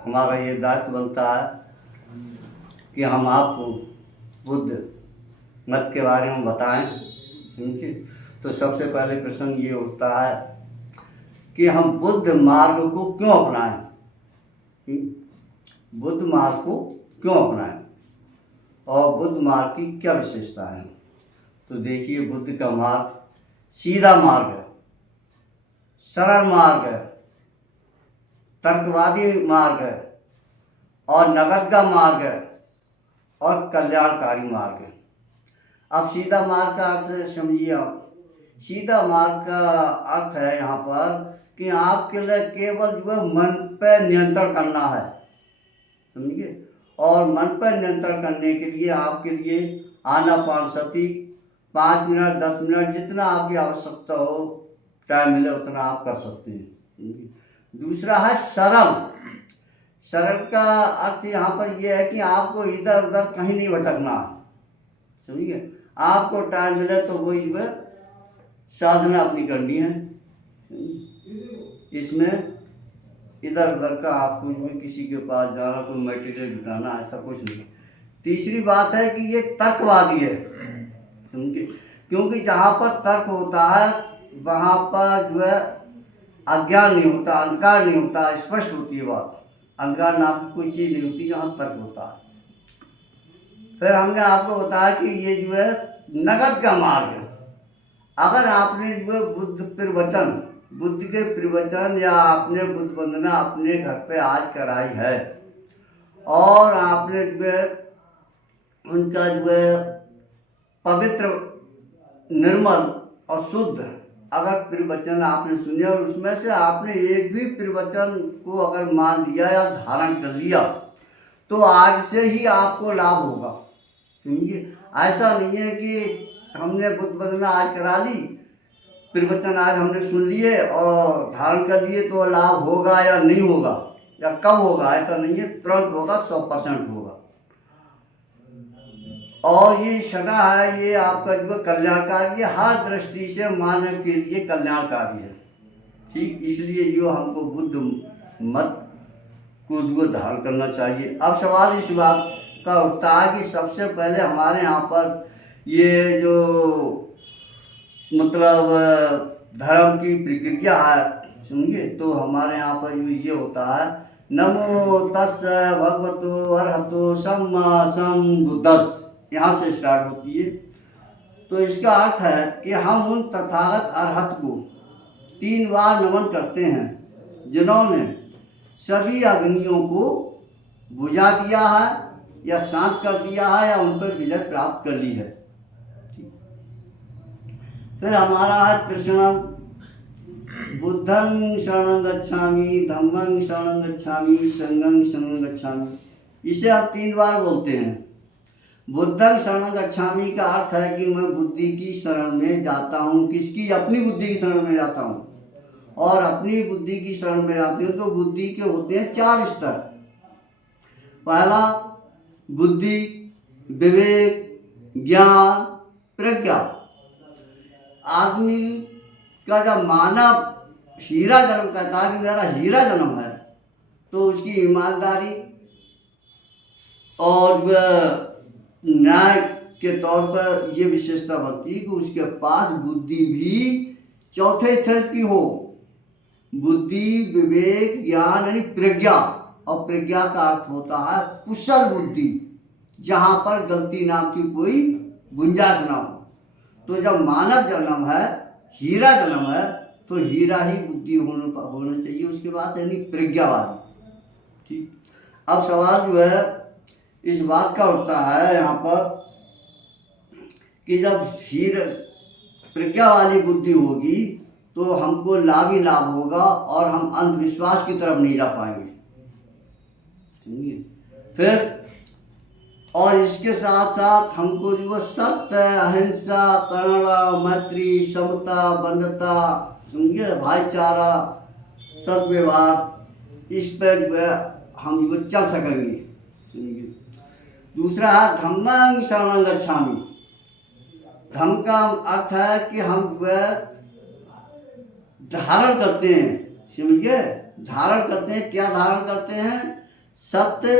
हमारा ये दायित्व बनता है कि हम आपको बुद्ध मत के बारे में बताएं। समझिए, तो सबसे पहले प्रश्न ये उठता है कि हम बुद्ध मार्ग को क्यों अपनाएं। बुद्ध मार्ग को क्यों अपनाएं और बुद्ध मार्ग की क्या विशेषता है। तो देखिए, बुद्ध का मार्ग सीधा मार्ग है, सरल मार्ग है, तर्कवादी मार्ग है और नगदगा मार्ग है और कल्याणकारी मार्ग है। अब सीधा मार्ग का अर्थ समझिए आप। सीधा मार्ग का अर्थ है यहाँ पर कि आपके लिए केवल जो है मन पर नियंत्रण करना है। समझिए, और मन पर नियंत्रण करने के लिए आपके लिए आनापानसति 5 मिनट 10 मिनट जितना आपकी आवश्यकता हो, टाइम मिले उतना आप कर सकते हैं। दूसरा है सरल। सरल का अर्थ यहाँ पर यह है कि आपको इधर उधर कहीं नहीं भटकना है। समझिए, आपको टाइम मिले तो वही जो है साधना अपनी करनी है। इसमें इधर उधर का आपको जो है किसी के पास जाना, कोई मटेरियल जुटाना, ऐसा कुछ नहीं। तीसरी बात है कि ये तर्कवादी है। समझिए, क्योंकि जहाँ पर तर्क होता है वहाँ पर जो है अज्ञान नहीं होता, अंधकार नहीं होता, स्पष्ट होती है बात। अंधकार नाम की कोई चीज़ नहीं होती जहाँ तर्क होता है। फिर हमने आपको बताया कि ये जो है नगद का मार्ग है। अगर आपने जो है बुद्ध के प्रवचन या आपने बुद्ध वंदना अपने घर पे आज कराई है और आपने जो है उनका जो है पवित्र, निर्मल और शुद्ध अगर प्रवचन आपने सुने और उसमें से आपने एक भी प्रवचन को अगर मान लिया या धारण कर लिया तो आज से ही आपको लाभ होगा। समझिए, ऐसा नहीं है कि हमने बुद्ध वंदना आज करा ली, प्रवचन आज हमने सुन लिए और धारण कर लिए तो लाभ होगा या नहीं होगा या कब होगा, ऐसा नहीं है। तुरंत होगा, 100% होगा। और ये सदा है, ये आपका जो कल्याणकारी है, हर दृष्टि से मानव के लिए कल्याणकारी है। ठीक, इसलिए जो हमको बुद्ध मत को जो धारण करना चाहिए। अब सवाल इस बात का उठता है कि सबसे पहले हमारे यहाँ पर ये जो मतलब धर्म की प्रक्रिया है, समझिए, तो हमारे यहाँ पर ये होता है नमो तस् भगवतो अरहतो सम्मा सम्बुद्धस्, यहाँ से स्टार्ट होती है। तो इसका अर्थ है कि हम उन तथागत अरहत को 3 बार नमन करते हैं जिन्होंने सभी अग्नियों को बुझा दिया है या शांत कर दिया है या उन पर विजय प्राप्त कर ली है। फिर हमारा है कृष्णम, बुद्धं शरणं गच्छामि, धम्मं शरणं गच्छामि, संघं शरणं गच्छामि। इसे आप 3 बार बोलते हैं। बुद्धं शरणं गच्छामि का अर्थ है कि मैं बुद्धि की शरण में जाता हूँ। किसकी? अपनी बुद्धि की शरण में जाता हूँ। और अपनी बुद्धि की शरण में जाते हो तो बुद्धि के होते हैं 4 स्तर। पहला बुद्धि, विवेक, ज्ञान, प्रज्ञा। आदमी का जब मानव हीरा जन्म कहता है कि मेरा हीरा जन्म है, तो उसकी ईमानदारी और न्याय के तौर पर यह विशेषता बनती है कि उसके पास बुद्धि भी चौथे स्तर की हो। बुद्धि, विवेक, ज्ञान यानी प्रज्ञा। और प्रज्ञा का अर्थ होता है कुशल बुद्धि, जहाँ पर गलती नाम की कोई गुंजाइश ना हो। तो जब मानव जन्म है, हीरा जन्म है, तो हीरा ही बुद्धि होना चाहिए उसके पास, यानी प्रज्ञा वाली। ठीक, अब सवाल जो है इस बात का उठता है यहाँ पर कि जब प्रज्ञा वाली बुद्धि होगी तो हमको लाभ ही लाभ होगा और हम अंधविश्वास की तरफ नहीं जा पाएंगे। फिर और इसके साथ साथ हमको जो सत्य, अहिंसा, करुणा, मैत्री, समता, बंधुता, समझिए, भाईचारा, सद्व्यवहार, इस पर जो है हम जो चल सकेंगे। दूसरा है धम्मं शरणं गच्छामि। धम्म का अर्थ है कि हम जो है धारण करते हैं। समझिए, धारण करते हैं। क्या धारण करते हैं? सत्य,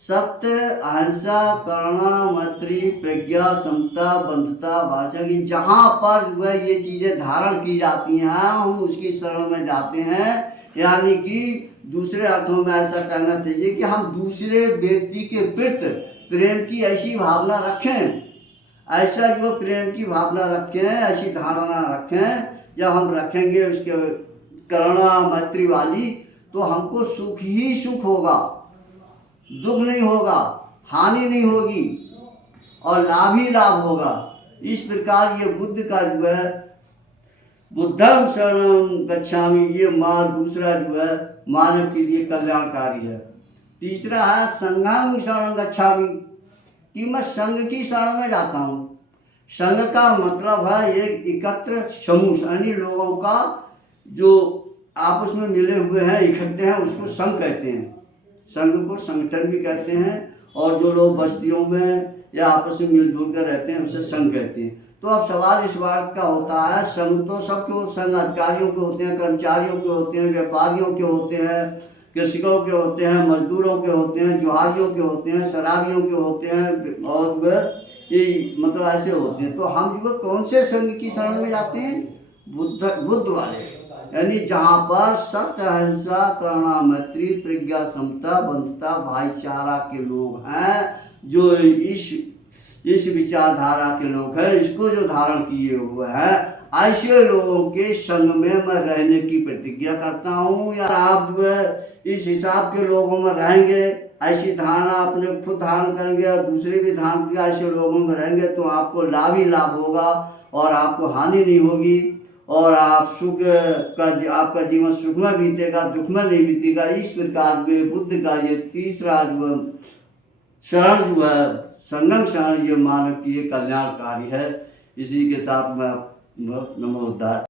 सत्य, अहिंसा, करुणा, मैत्री, प्रज्ञा, समता, बंधुता, भाषा की जहाँ पर वह ये चीज़ें धारण की जाती हैं हम उसकी शरण में जाते हैं। यानी कि दूसरे अर्थों में ऐसा कहना चाहिए कि हम दूसरे व्यक्ति के प्रति प्रेम की ऐसी भावना रखें, ऐसा जो प्रेम की भावना रखें, ऐसी धारणा रखें। जब हम रखेंगे उसके करुणा मैत्री वाली, तो हमको सुख ही सुख होगा, दुख नहीं होगा, हानि नहीं होगी और लाभ ही लाभ होगा। इस प्रकार ये बुद्ध का जो है बुद्धं शरणं गच्छामि, ये दूसरा जो है मानव के लिए कल्याणकारी है। तीसरा है संघं शरणं गच्छामि, कि मैं संघ की शरण में जाता हूँ। संघ का मतलब है एक एकत्र समूह, यानी लोगों का जो आपस में मिले हुए हैं, इकट्ठे हैं, उसको संघ कहते हैं। संघ को संगठन भी कहते हैं, और जो लोग बस्तियों में या आपस में मिलजुल कर रहते हैं उसे संघ कहते हैं। तो अब सवाल इस बात का होता है, संघ तो सबके संघ अधिकारियों के होते हैं, कर्मचारियों के होते हैं, व्यापारियों के होते हैं, कृषकों के होते हैं, मजदूरों के होते हैं, जुहारियों के होते हैं, शराबियों के होते हैं, और वह ये मतलब ऐसे होते हैं। तो हम जो कौन से संघ की शरण में जाते हैं? बुद्ध वाले, यानी जहाँ पर सत्य, अहिंसा, करुणा, मैत्री, प्रज्ञा, समता, बंधुता, भाईचारा के लोग हैं, जो इस विचारधारा के लोग हैं, इसको जो धारण किए हुए हैं, ऐसे लोगों के संग में मैं रहने की प्रतिज्ञा करता हूँ। या आप जो है इस हिसाब के लोगों में रहेंगे, ऐसी धारणा अपने खुद धारण करेंगे और दूसरे भी धारण किया ऐसे लोगों में रहेंगे, तो आपको लाभ ही लाभ होगा और आपको हानि नहीं होगी, और आप आपका जीवन सुख में बीतेगा, दुख में नहीं बीतेगा। इस प्रकार के बुद्ध का ये तीसरा जो शरण जो है संघं शरण, ये मानव की ये कल्याणकारी है। इसी के साथ में नमो बुद्धाय।